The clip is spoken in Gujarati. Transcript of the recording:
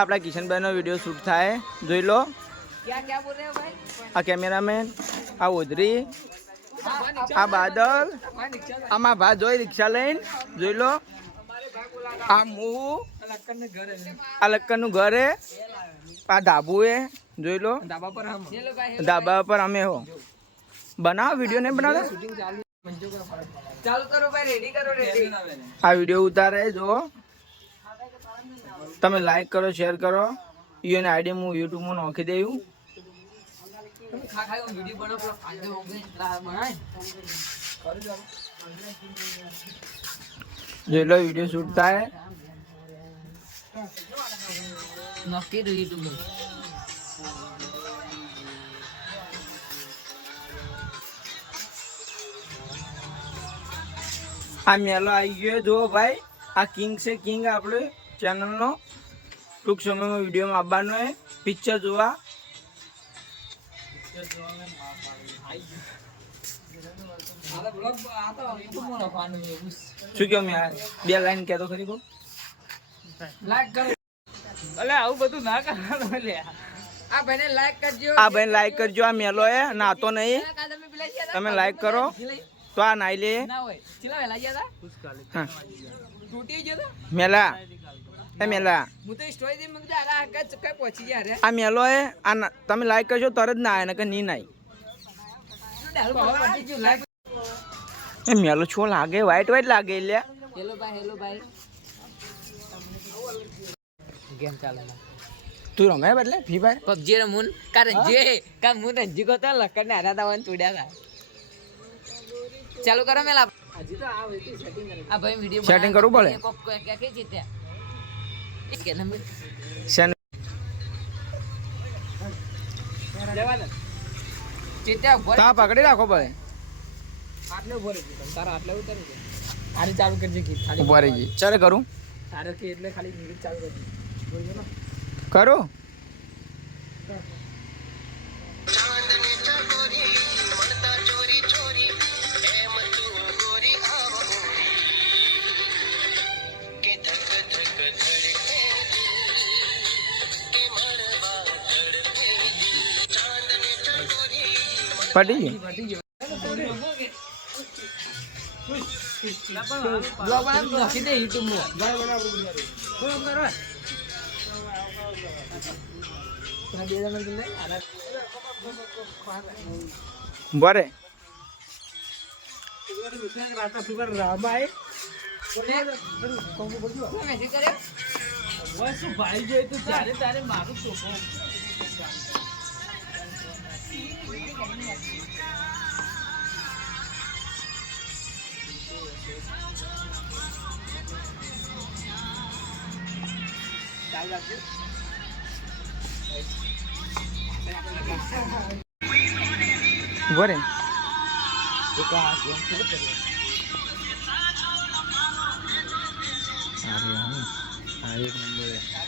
આપણા કિશનભાઈ નો વિડીયો શૂટ થાય જોઈ લો। क्या बोल रहे हो भाई? આ કેમેરામેન, આ ઉધરી, આ બાદલ, આમાં ભા જોઈ રિક્ષા લઈને જોઈ લો। આ હું આ લક્કર નું ઘર હે, આ ધાબુ હે જોઈ લો। ધાબા પર અમે હો બનાવો વિડીયો નહીં બનાવતા। चालू करो भाई, रेडी करो रेडी। આ વિડીયો ઉતારે જો તમે લાઈક કરો, શેર કરો। ઈયોને આઈડી હું યુટ્યુબ માં નાખી દેવું। खा खा वीडियो बनो पूरा फायदे होंगे बनाए જોઈ લો વિડીયો શૂટ થાય। नक्की दो यूट्यूब में। આ મેલો આવી ગયો જો ભાઈ। આ કિંગ છે, કિંગ આપણે ચેનલ નો ટૂંક સમયમાં વિડીયોમાં આવવાનો હે પિક્ચર જોવા। શું કહો મેં બે લાઈન કહેતો ખરી કહું लाइक करो। अले આવું બધું ના કરવાનું લે। આ ભાઈને લાઈક કરજો। આ ભાઈ લાઈક કરજો। આ મેલો હે નાતો નહીં, તમે લાઈક કરો તો આ નાઈ લે। ના હોય ચલા વેલા ગયા હતા તૂટી ગયો તો મેલા એ મેલા હું તો સ્ટોરી દી મંગતા આરા હક ચક્કા પહોંચી ગયા રે। આ મેલો હે આ તમે લાઈક કરજો તરત ના આવે નકર ની નાઈ। એ મેલો છો લાગે વ્હાઈટ વ્હાઈટ લાગે લે। હેલો ભાઈ गेम ચાલે તું રમે બદલે ફ્રી ફાયર પબજી રમુન કારણ જે કા મુન રંજી કો તો લકડ ને આરા દાવન તોડ્યા હતા। ચાલુ કરો મેલા હજી તો આ વેતી સેટિંગ કરે। આ ભાઈ વિડિયો સેટિંગ કરવું પડે। કોક કે કે જીત્યા એક નંબર સેન લેવાના જીત્યા ભર તા પકડી રાખો ભાઈ। આટલે ઉભો રહી તારા આટલે ઉતરી દે। આની ચાલુ કરજે ગીત ખાલી ઉભા રહી જી ચાલે કરું તારે કે એટલે ખાલી ગીત ચાલુ કરજે બોલજો ને કરું। પટી ગઈ બ્લોગ બનાવ નાખી દે YouTube માં બોલો કરો તને બે જણ મિલ આરા બરે રાતા ફીવર રામાય કોમ્બો બોલજો મેસેજ કર્યો બસ ભાઈ જોઈ તો તારે મારું સોફો બરે एक नंबर है।